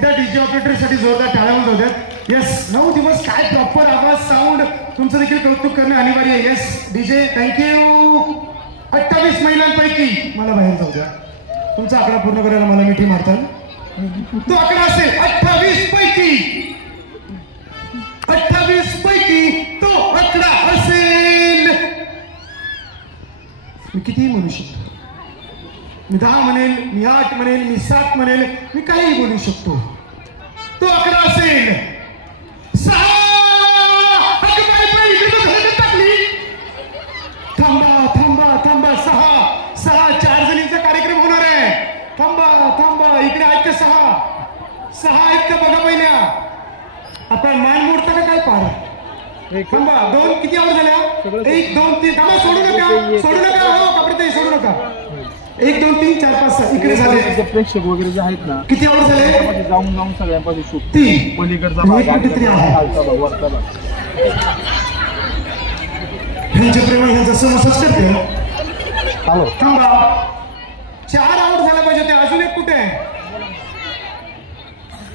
एकदा DJ operator साठी जोरदार टाळ्या जाऊ द्यात. येस, 9 दिवस काय प्रॉपर आवाज साऊंड तुमचं देखील कौतुक करणं अनिवार्य आहे. Yes DJ thank you. 28 महिलांपैकी मला बाहेर जाऊ द्या. तुमचा आकडा पूर्ण करायला मला मिठी मारताल. तो आकडा असेल 28 पैकी, 28 पैकी तो आकडा असेल. मी कितीही म्हणू शकतो. मी 10 म्हणेल, मी 8 म्हणेल, मी 7 म्हणेल, मी काहीही बोलू शकतो. तो आकडा असेल 6. थांबा थांबा थांबा. 6 4 जणींचा कार्यक्रम होणार आहे. थांबा थांबा, इकडे आहेत का 6 आहेत का बघा पहिल्या. आपण मान मोडता का काय पार. थांबा 2 किती आवर झाल्या. 1 2 3 थांबा. सोडू नका हो कपडे सोडू नका. 1 2 3 4 5 6 इकडे झाले. प्रेक्षक वगैरे जे आहेत ना किती आवर झाले. जाऊन सगळ्यांपासून शूट 3 पलीकडचा भाग खालचा भाग वरचा भाग. ह्यांच्या प्रेमाने ह्यांचा समसच करते. हॅलो थांबा. 4 आवर झाला पाहिजे ते. अजून एक कुठे आहे.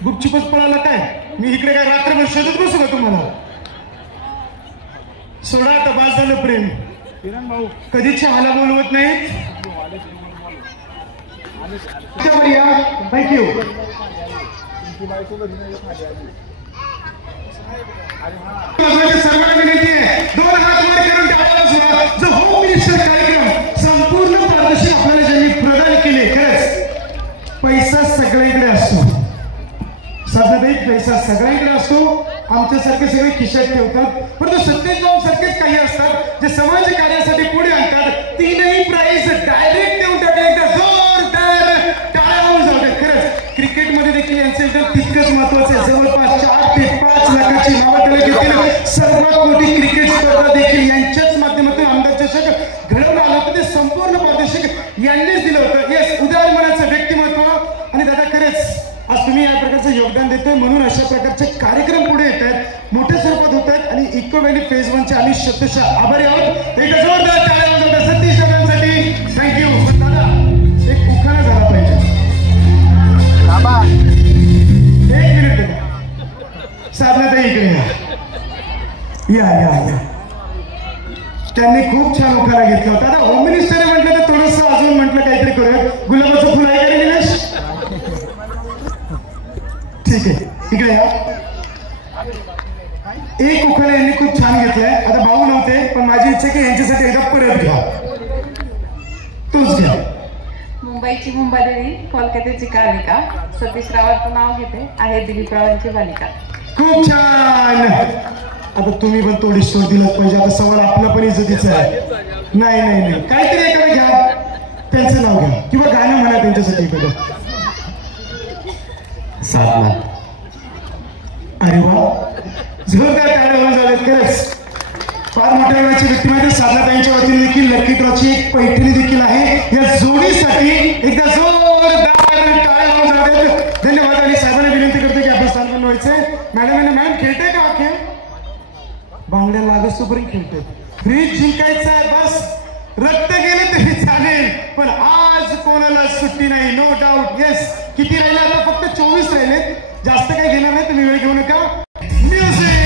गुपचुपच पळाला काय. मी इकडे काय रात्रभर शोधत बसू का तुम्हाला. सोडा आता बास झालं प्रेम. किरण भाऊ कधी चहाला बोलवत नाहीत. थँक्यू. सर्वांना विनंती आहे 2 हात वर करून टाळायला. जो होम मिनिस्टर कार्यक्रम संपूर्ण पारदर्शी आपल्याला ज्यांनी प्रदान केले. खरंच पैसा सगळीकडे असतो. साधारण पैसा सगळ्यांकडे असतो. आमच्यासारखे सगळे खिशात ठेवतात. परंतु सत्यजित सारखेच काही असतात जे समाज कार्यासाठी पुढे आणतात. 3ही प्राइज डायरेक्ट देऊन टाकले. एकदा जोरदार टाळ्या होऊन जाऊ दे. खरंच क्रिकेटमध्ये देखील यांचं एकदम तितकंच महत्वाचं आहे. जवळपास 4 ते 5 लाखाची नावं घेतली. सर्वात मोठी क्रिकेट स्पर्धा देखील यांच्याच माध्यमातून आमदार चषक घडवलं आलं होतं. ते संपूर्ण पारदर्शक यांनीच दिलं होतं. येस, उदार मनाचं व्यक्तिमत्व. आणि दादा खरंच आज तुम्ही या प्रकारचं योगदान देतोय म्हणून अशा प्रकारचे कार्यक्रम पुढे येत आहेत, मोठ्या स्वरूपात होत आहेत. आणि इको व्हॅली फेज 1चे आम्ही शतशः आभारी आहोत. एक जोरदार टाळ्या वाजवता सतीश दादांसाठी. थँक्यू. पण दादा एक उखाणा झाला पाहिजे. 1 मिनिट साधना ताई इकडे या. या. त्यांनी खूप छान उखाणा घेतला होता. आता होम मिनिस्टर म्हटलं तर थोडस अजून म्हटलं काहीतरी करूया. गुलाबाचं फुल आहे का निलेश. ठीक आहे इकडे या. एक उखाणा यांनी खूप छान घेतलाय. आता भाऊ नव्हते पण माझी इच्छा की यांच्यासाठी एकदा परत घ्या. तूच घ्या. मुंबईची मुंबादेवी, कोलकात्याची कालिका, सतीश रावांचं नाव घेते, आहे दिलीप रावांची बालिका. खूप छान. आता तुम्ही पण थोडी स्टोर दिलाच पाहिजे. आता सवाल आपला पण इज्जतीचा आहे. नाही काहीतरी एखादं घ्या. त्यांचं नाव घ्या किंवा गाणं म्हणा त्यांच्यासाठी एखादं. साधना. अरे वा, जोरदार टाळ्या होऊन झालेत. खरंच फार मोठ्या वेळाची व्यक्तिमत्व. साधना ताईंच्या वतीने देखील लकी ड्रॉची एक पैठणी देखील आहे. या जोडीसाठी एकदा जोरदार टाळ्या होऊन झालेत. धन्यवाद. आणि साहेबांना विनंती करतो की आपण स्थान बनवायचंय. मॅडम खेळताय का खेळ. बांगड्या लागस तोपर्यंत खेळतोय. फ्रीज जिंकायचा आहे बस. रक्त गेले तरी चालेल पण आज कोणाला सुट्टी नाही. No doubt. येस, किती राहिले आता. फक्त 24 राहिले. जास्त काही घेणार नाही. तुम्ही वेळ घेऊ नका. म्युझिक.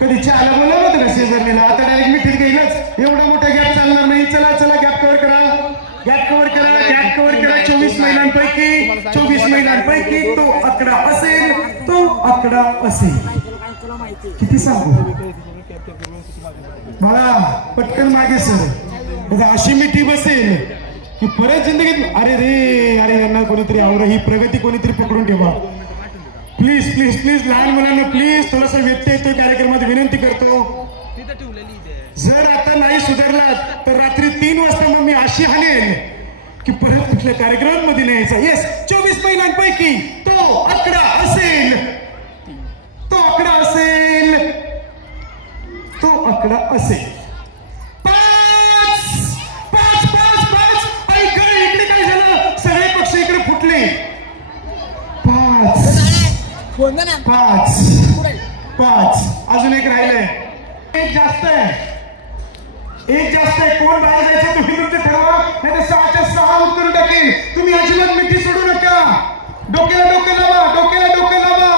कधी चहाला बोलवलं होतं का शेजारणीला. आता डायरेक्ट मिठीत गेलंच. एवढा मोठा गॅप चालणार नाही. चला गॅप कव्हर करा. गॅप कव्हर करा. 24 महिलांपैकी तो आकडा असेल. किती सांगू मला पटकन मागे सर. अशी मिठी बसेल की परत जिंदगीत अरे यांना कोणीतरी आवरा. ही प्रगती कोणीतरी पकडून ठेवा. प्लीज लहान मुलांना प्लीज थोडासा व्यत्यय येतोय कार्यक्रमात विनंती करतो. जर आता नाही सुधारलात तर रात्री 3 वाजता मग मी अशी हाणेन की परत कुठल्या कार्यक्रमामध्ये नाही यायचा. येस, 24 महिलांपैकी तो आकडा असेल, तो आकडा असेल, तो आकडा असेल 5 5 5 5. ऐका, इकडे काय झालं, सगळे पक्ष इकडे फुटले. 5 5 5. अजून एक राहिलंय, एक जास्त आहे, एक जास्त आहे. कोण बाहेर जायचं तुम्ही तुमचं ठरवा, नाही तर 6च्या 6 उत्तर टाकेल. तुम्ही अजिबात मिठी सोडू नका. डोक्याला डोकं लावा, डोक्याला डोकं लावा.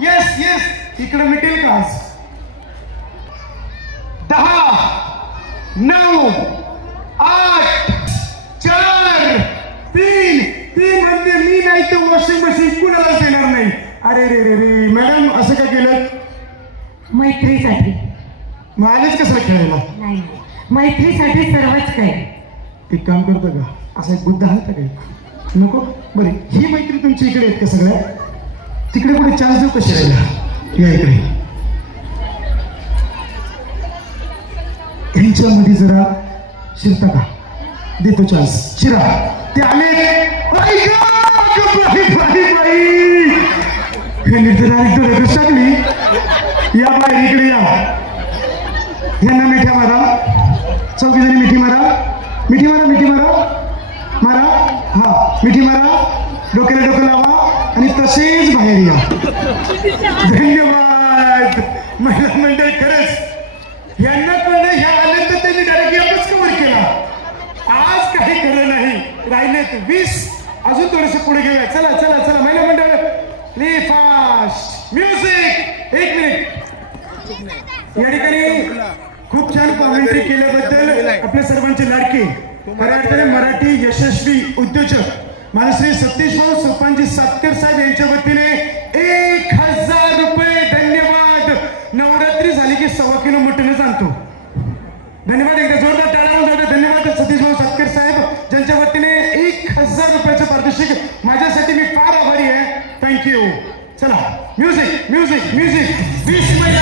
येस येस, इकडे मिटेल का? 10 9 8 4 3 3 म्हणते मी नाही तर वॉशिंग मशीन कुणालाच देणार नाही. अरे रे रे रे मॅडम, असं का केलं? मैत्रीसाठी. मग आलेच कसं खेळायला? नाही, मैत्रीसाठी सर्वच काही. एक काम करतो का, असा एक बुद्ध आहे काय? नको. बरे, ही मैत्री तुमची इकडे आहेत का सगळ्या? तिकडे कुठे चान्स देऊ कशी राहिला? या इकडे. यांच्यामध्ये जरा शिरता का? देतो चान्स. शिरा. ते आले. टाकली. या बाहेर इकडे या. यांना मिठ्या मारा, 4 जणी मिठी मारा, मिठी मारा, मिठी मारा, मारा. हा, मिठी मारा, डोक्याला डोकं लावा आणि तसेच बाहेर या. धन्यवाद महिला मंडळ. खरंच यांना कळलं, ह्या आले तर त्यांनी डायरेक्ट याच कव्हर केला. आज काही खरं नाही. राहिलेत 20. अजून थोडंसं पुढे घेऊया. चला चला चला महिला मंडळ, प्ले फास्ट म्युझिक. 1 मिनिट. या ठिकाणी खूप छान कॉमेंट्री केल्याबद्दल आपल्या सर्वांचे लाडके, खऱ्या अर्थाने मराठी यशस्वी उद्योजक मानश्री सतीश भाऊ सोपानजी सातकर साहेब यांच्या वतीने 1000 रुपये. धन्यवाद. नवरात्री झाली की 1.25 किलो मटणच आणतो. धन्यवाद. एकदा जोरदार टाळ्या होऊन जातात. धन्यवाद सतीश भाऊ सातकर साहेब, ज्यांच्या वतीने 1000 रुपयाचं पारितोषिक. माझ्यासाठी मी फार आभारी आहे. थँक्यू. चला म्युझिक म्युझिक म्युझिक. 20 महिला.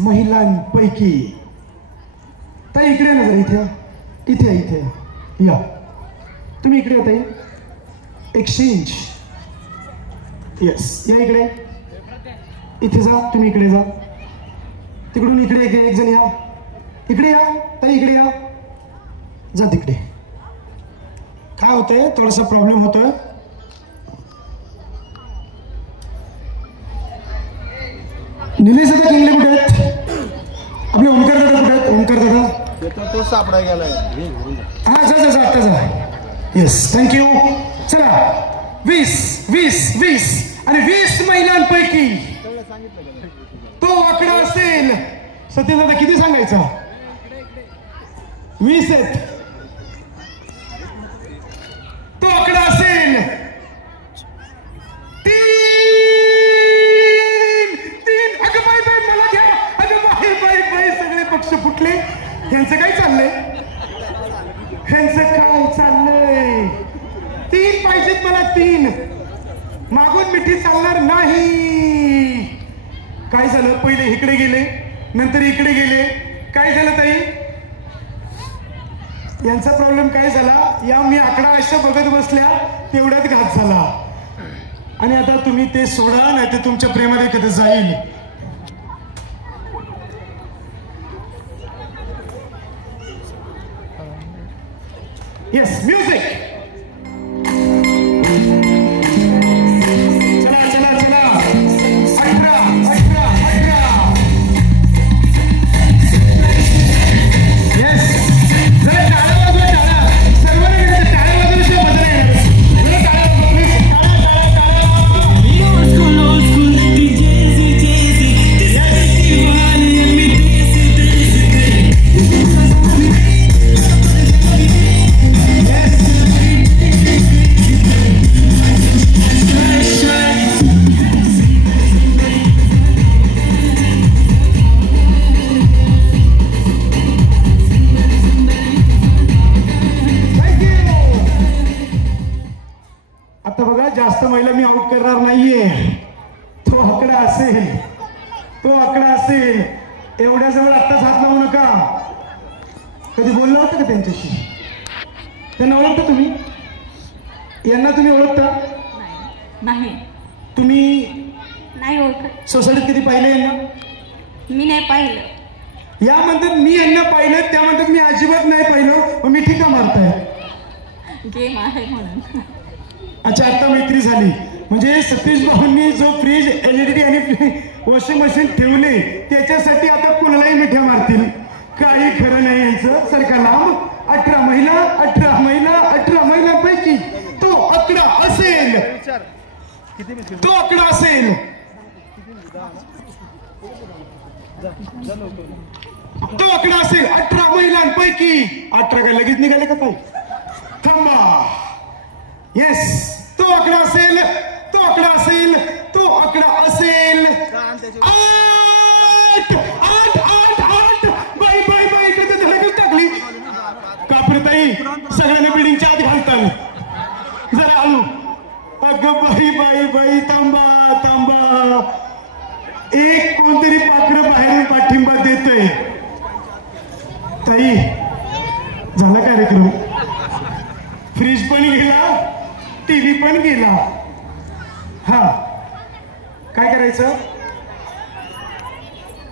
महिलांपैकी ताई इकडे ना, जरा इथे इथे इथे या. तुम्ही इकडे ताई. एक्सचेंज. येस, या इकडे. इथे जा, तुम्ही इकडे जा. तिकडून इकडे एक जण या. इकडे या ताई, इकडे या. जा तिकडे. काय होतंय, थोडासा प्रॉब्लेम होतोय. निलेश दादा किंगले कुठे आहेत? आपले ओमकार दादा कुठे आहेत? ओमकार दादा तो सापडा गेलाय. हा, जा जा जा, आता जा. Yes, thank you. चला 20 20 20 आणि 20 महिलांपैकी तो आकडा असेल. सतीश दादा किती सांगायचा? 20 आहेत. तो आकडा असेल 3. अगं बाई बाई, मला घ्या. अगं बाई बाई बाई, सगळे पक्ष फुटले. ह्यांचं काय चाललंय? ह्यांचं काय चाललंय? 3 पाहिजेत मला. 3 मागून मिठी चालणार नाही. काय झालं? पहिले इकडे गेले, नंतर इकडे गेले. काय झालं ताई? यांचा प्रॉब्लेम काय झाला? या मी आकडा अशा बघत बसल्या, तेवढ्यात घात झाला. आणि आता तुम्ही ते सोडा, नाही तर तुमच्या प्रेमात एखादं जाईल. Yes, music. चला चला चला. 18 18 18. असेल, तो आकडा असेल, एवढ्या जवळ आत्ताच हात लावू नका. कधी बोलला होतं का त्यांच्याशी? त्यांना ओळखता तुम्ही? यांना तुम्ही ओळखता? नाही. तुम्ही नाही ओळखत. सोसायटीत कधी पाहिलं यांना? मी नाही पाहिलं. या म्हणतात मी यांना पाहिलं, त्या म्हणतात मी अजिबात नाही पाहिलं. मग मी ठिका मारताय. गेम आहे म्हणून. अच्छा, आता मैत्री झाली. म्हणजे सतीश भाऊंनी जो फ्रीज, LED आणि वॉशिंग मशीन ठेवले त्याच्यासाठी आता कुणालाही मिठ्या मारतील. काही खरं नाही यांचं. सरका लांब. 18 महिलांपैकी तो आकडा असेल, तो आकडा असेल, तो आकडा असेल 18 महिलांपैकी. 18 काय लगेच निघाले का काय? थांबा. येस, तो आकडा असेल, तो आकडा असेल, तो आकडा असेल 8. बाई बाई बाई, इकडे तर धडकच टाकली. कापरताई सगळ्यांना बिल्डिंगच्या आत घालतात. जरा हळू. अगं बाई बाई बाई, थांबा थांबा. एक कोणतरी पाखरं बाहेर पाठिंबा देतोय. ताई, झाला कार्यक्रम. फ्रीज पण गेला, TV पण गेला. हा, काय करायचं?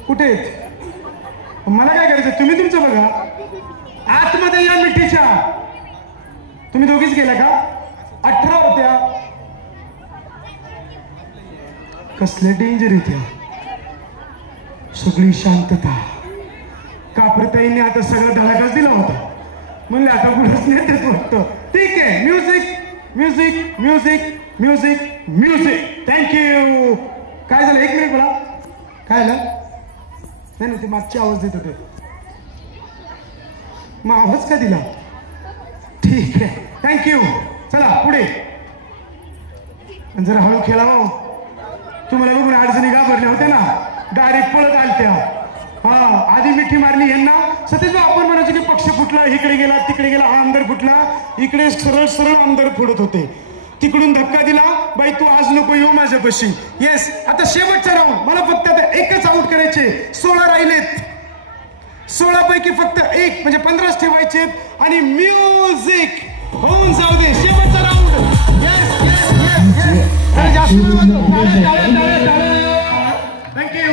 कुठे? मला काय करायचं? तुम्ही तुमचं बघा. आतमध्ये या मिठीच्या. तुम्ही दोघीच गेला का? 18 होत्या. कसले डेंजर इथे. सगळी शांतता. कापरताईने आता सगळा धडाकाच दिला होता. म्हणलं आता कुठंच नेतेच वाटतं. ठीक आहे. Music music music music music. Thank you. काय झालं? 1 मिनिट बोला. काय झालं? नाही नाही, ते मागची आवाज देत होते. मग आवाज का दिला? ठीक आहे, थँक्यू. चला पुढे. जरा हळू खेळा हो. तुम्हाला बघून अडचणी घाबरल्या होत्या ना, डायरेक्ट पळत आलत्या. हा, आधी मिठी मारली यांना. सतीश आपण म्हणायचं की पक्ष फुटला, इकडे गेला तिकडे गेला, हा आमदार फुटला. इकडे सरळ सरळ आमदार फुटत होते. तिकडून धक्का दिला. बाई तू आज नको येऊ माझ्यापाशी. येस, आता शेवटचा राऊंड. मला फक्त आता एकच आउट करायचे. 16 राहिलेत. 16 पैकी फक्त 1 म्हणजे 15 ठेवायचे आणि म्युझिक होऊन जाऊ दे. शेवटचा round. Yes yes yes yes. जास्त थँक्यू.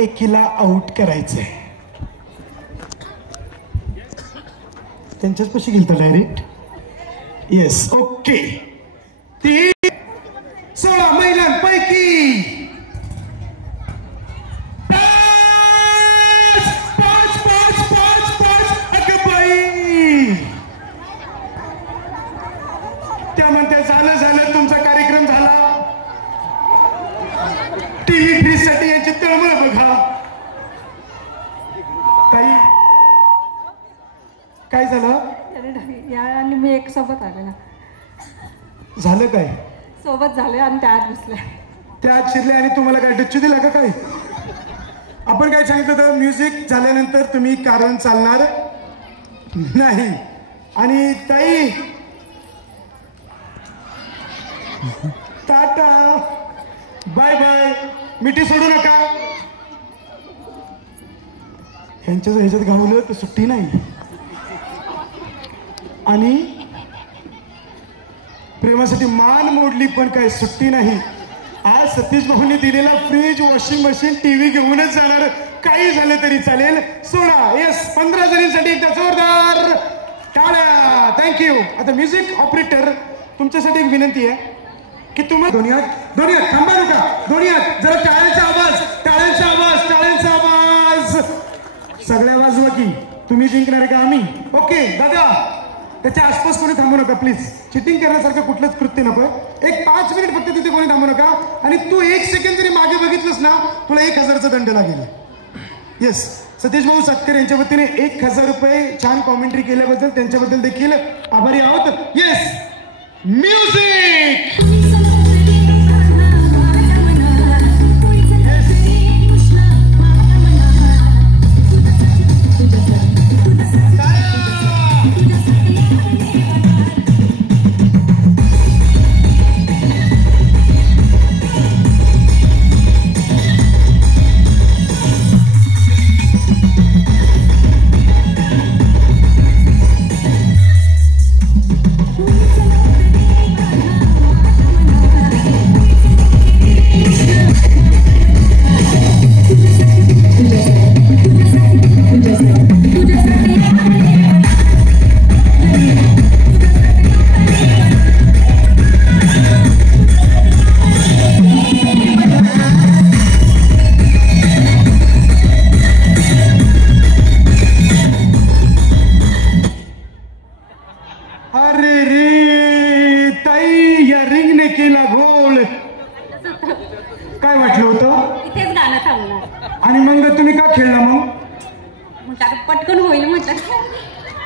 एकीला आउट करायचंय. त्यांच्याच पाशी गेलता डायरेक्ट. Yes, okay. ती 16 महिलांपैकी 5 बाई. त्या म्हणते झालं झालं, तुमचा कार्यक्रम झाला. TV फ्रीज साठी यांची तळमळ बघा. काय झालं? आणि मी एक सोबत आले ना. झालं काय? सोबत झाले आणि त्या आत बसल्या. त्या चिरल्या आणि तुम्हाला काय डच्चू दिला का काय? आपण काय सांगितलं तर म्युझिक झाल्यानंतर तुम्ही कारण चालणार नाही. आणि ताई टाटा बाय बाय. मिठी सोडू नका. ह्याच्यात घालवलं तर सुट्टी नाही. आणि प्रेमासाठी मान मोडली पण काही सुट्टी नाही. आज सतीश भाऊंनी दिलेला फ्रीज, वॉशिंग मशीन, टीव्ही घेऊनच जाणार. काही झालं तरी चालेल. 16 येस 15 जणींसाठी एकदा जोरदार टाळ्या. थँक्यू. आता म्युझिक ऑपरेटर तुमच्यासाठी एक विनंती आहे की तुम्हाला दोन्ही हात थांबा नका. दोन्ही हात जरा टाळ्यांचा आवाज सगळ्या वाजवा की. तुम्ही जिंकणार का आम्ही? ओके दादा त्याच्या आसपास कोणी थांबू नका प्लीज. चिटिंग करण्यासारखं कुठलंच कृत्य नको. एक 5 मिनिट फक्त तिथे कोणी थांबू नका. आणि तू 1 सेकंड जरी मागे बघितलंस ना तुला 1000चा दंड लागेल. येस सतीश भाऊ सत्कर यांच्या वतीने 1000 रुपये छान कॉमेंट्री केल्याबद्दल त्यांच्याबद्दल देखील आभारी आहोत. Yes music. काय वाटलं होतं? इथेच गाणं थांबणार. आणि मग तुम्ही का खेळला? मग पटकन होईल म्हटलं.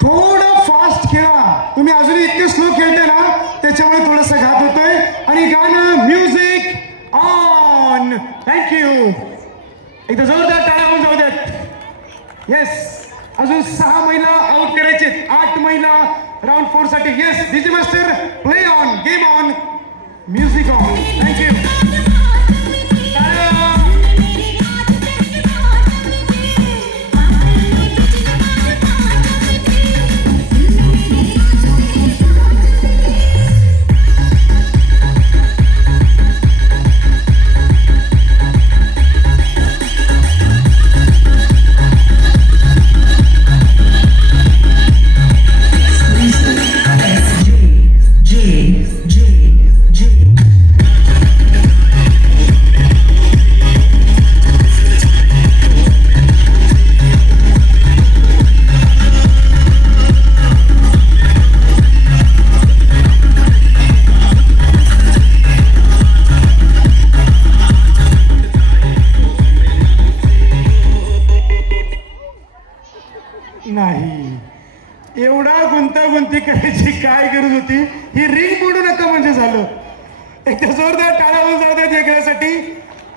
थोडं फास्ट खेळा. तुम्ही अजून इतके स्लो खेळते ना त्याच्यामुळे थोडंसं घात होतोय. आणि गाणं म्युझिक ऑन. थँक्यू. एकदा जोरदार टाळ्या होऊन जाऊ द्यात. येस अजून 6 महिला आउट करायचे. 8 महिला राऊंड 4 साठी. Yes DJ master play on, game on, music on. Thank you. नाही एवढा गुंतागुंती करायची काय गरज होती? ही रिंग मोडू नका म्हणजे झालं. एकदा जोरदार टाळ्या होऊन जाऊ द्या जगण्यासाठी.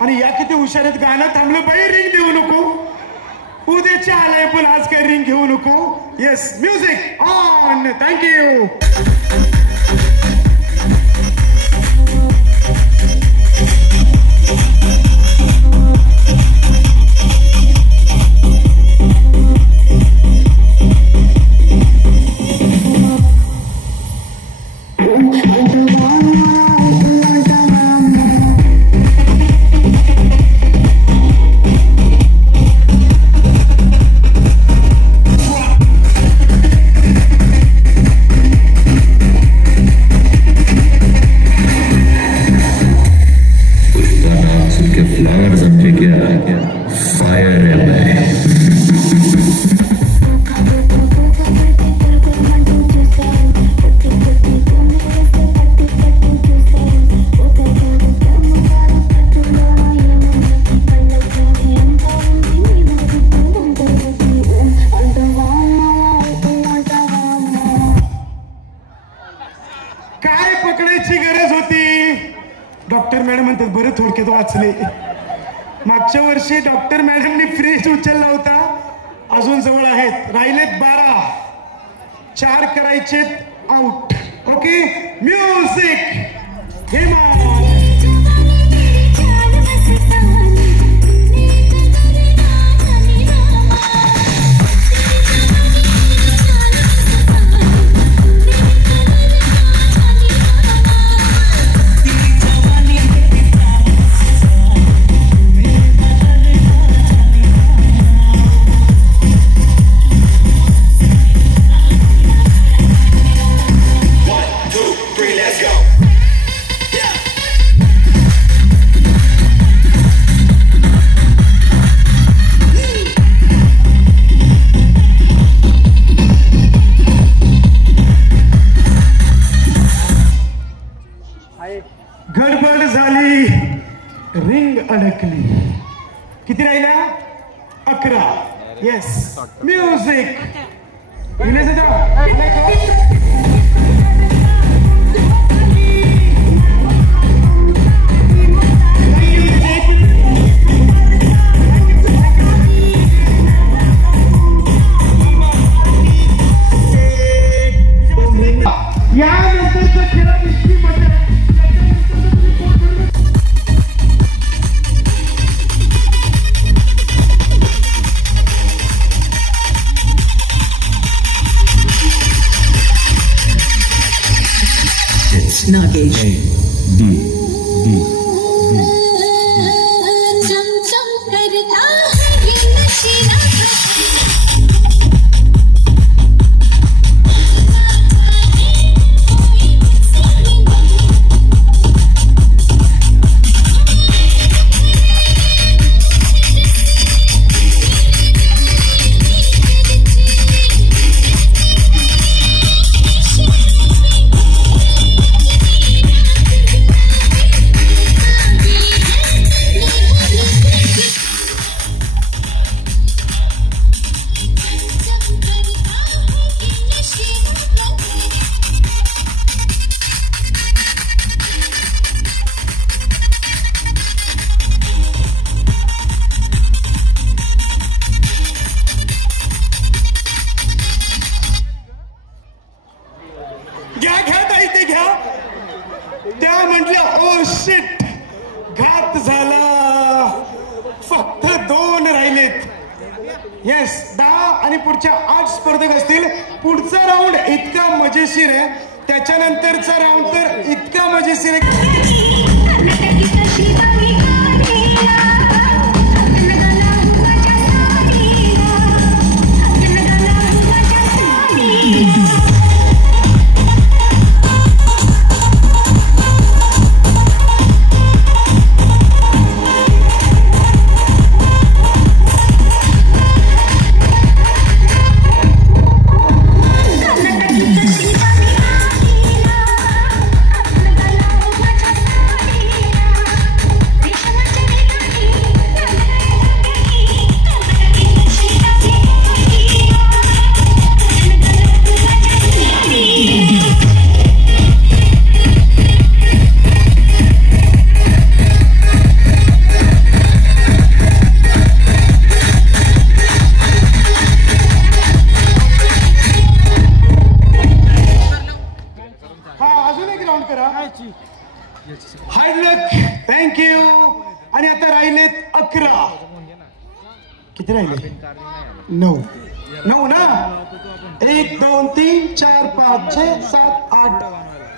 आणि या किती हुशार आहेत. गाणं थांबलं बाई रिंग देऊ नको. उद्याच्या आलाय पण आज काही रिंग घेऊ नको. Yes music on. Thank you. Doctor madam म्हणते बरं थोडक्यात वाचले. मागच्या वर्षी डॉक्टर मॅडमनी फ्रीज उचलला होता, अजून जवळ आहेत, राहिलेत 12. 4 करायचेत आउट. Okay, music Hema. गडबड झाली, रिंग अडकली. किती राहिल्या? 11. Yes, music. यानंतरचा खेळ इतकी मजा आहे. Nagesh. D. चमचम करता है ये नशीला घ्या ताई, ते घ्या. त्या म्हटल्या ओ शिट, घात झाला, फक्त 2 राहिलेत. येस, 10 आणि पुढच्या 8 स्पर्धक असतील. पुढचा राऊंड इतका मजेशीर आहे, त्याच्यानंतरचा राऊंड तर इतका मजेशीर आहे. हार्ड लक, थँक्यू. आणि आता राहिलेत 11. किती राहिले? 9 ना. 1 2 3 4 5 6 7 8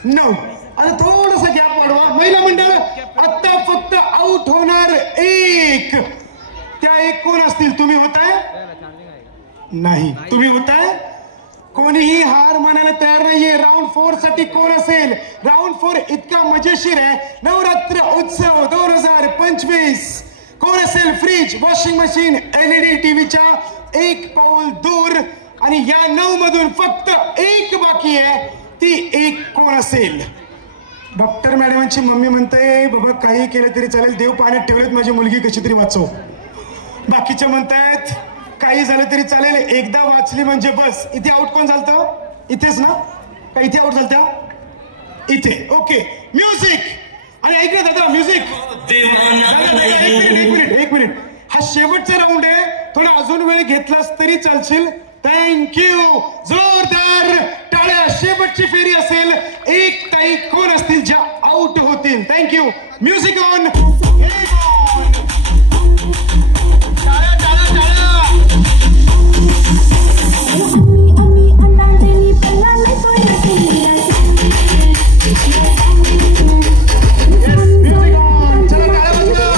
9. आता थोडस गॅप वाढवा. महिला मंडळ आता फक्त आउट होणार 1. त्या 1 कोण असतील? तुम्ही होताय? नाही, तुम्ही होताय. कोणीही हार मानायला तयार नाहीये. राऊंड 4 साठी कोण असेल? राऊंड 4 इतका मजेशीर आहे. नवरात्र उत्सव 2025. कोण असेल? फ्रीज, वॉशिंग मशीन, LED टीव्हीच्या 1 पाऊल दूर. आणि या 9 मधून फक्त 1 बाकी आहे. ती 1 कोण असेल? डॉक्टर मॅडमांची मम्मी म्हणताय बाबा काही केलं तरी चालेल, देव पाण्यात ठेवलेत, माझी मुलगी कशी तरी वाचव. बाकीच्या म्हणतायत काही झालं तरी चालेल, एकदा वाचली म्हणजे बस. इथे आउट कोण झालं? इथेच ना? का इथे आउट झालं? इथे. ओके, म्युझिक आणि ऐक ना दादा म्युझिक. एक मिनिट हा शेवटचा राऊंड आहे. थोडा अजून वेळ घेतलास तरी चालशील. थँक्यू. जोरदार टाळ्या. शेवटची फेरी असेल. एक ताई कोण असतील ज्या आउट होतील. थँक्यू. Music on. टाळ्या टाळ्या टाळ्या. Music on. चला टाळ्या वाजवा.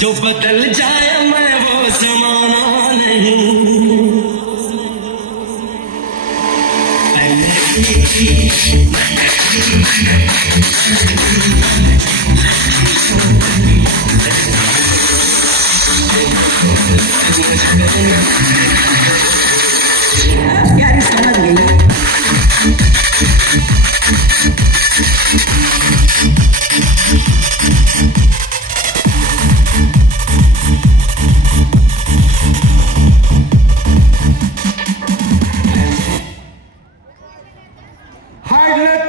जो बदल जाए मैं वो जमाना नहीं. प्यारी समझ गई. हार्ड लक.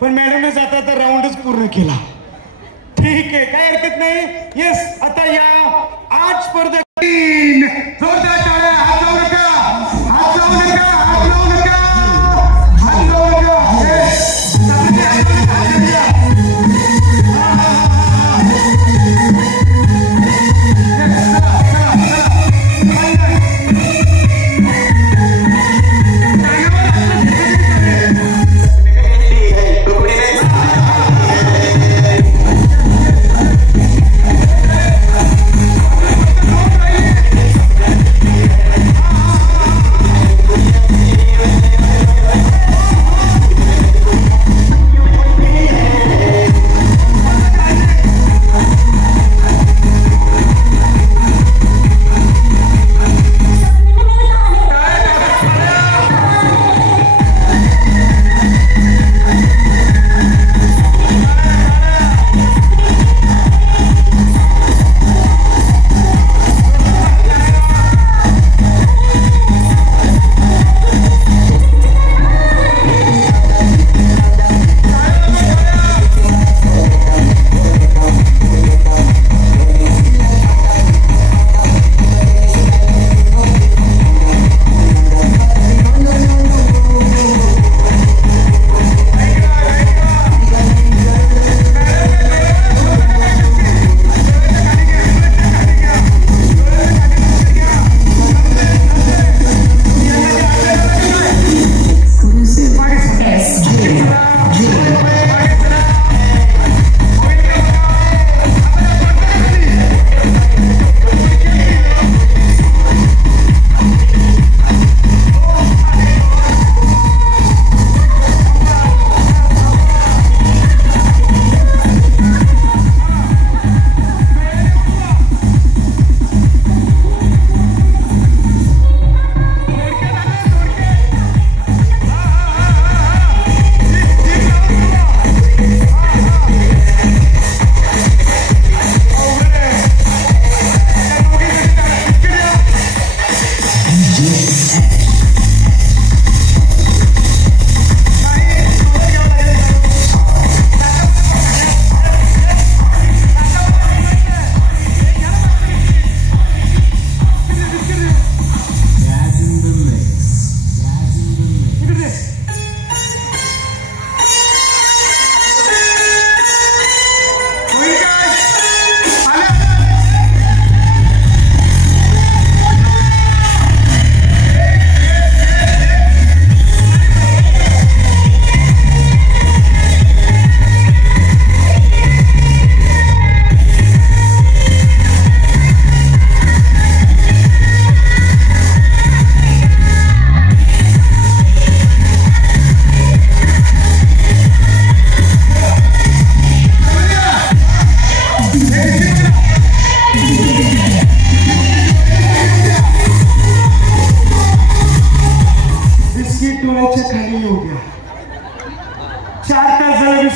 पण मॅडमने जाता तर राऊंडच पूर्ण केला. ठीक आहे काय हरकत नाही. येस आता या 8 स्पर्धक. जोरदार टाळ्या. हात लावू नका. हात लावू नका. हात लावू नका. हात लावू नका.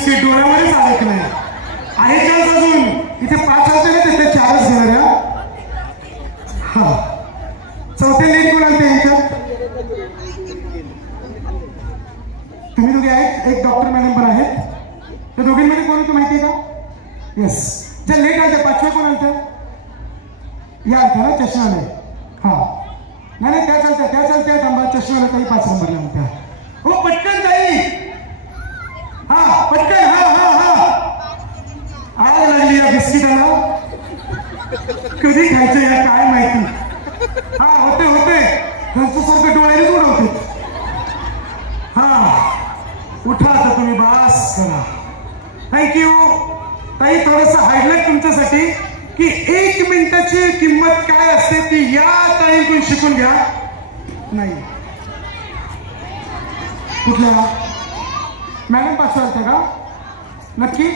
बिस्किट डोळ्यावरच अडकलंय. आहे चान्स अजून. इथे 5 होते ना, तिथे 4च घेणार आहे. हा चौथे लेट कोण आणते यांच्यात? तुम्ही दोघे आहेत. एक डॉक्टर मॅडम पण आहेत. त्या दोघींमध्ये कोण होतं माहिती आहे का? येस. ज्या लेट आलत्या 5व्या कोण आलत्या? या आलत्या ना चष्माने. हा नाही त्या चालत्या थांबा. चष्माला काही 5 नंबरला आलत्या. हो पटकन ताई. हा पटकन. हा आग लागली या बिस्किटाला. कधी खायचं या काय माहिती. हा होते त्यांच्यासारखं डोळ्यानेच उडवते. हा उठा आता तुम्ही. बास करा. थँक्यू ताई. थोडस हायलाइट तुमच्यासाठी की 1 मिनिटाची किंमत काय असते ती या ताईतून शिकून घ्या. नाही कुठल्या मॅडम 500 आलत्या का? नक्की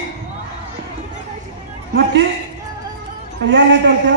या लेट आलत्या.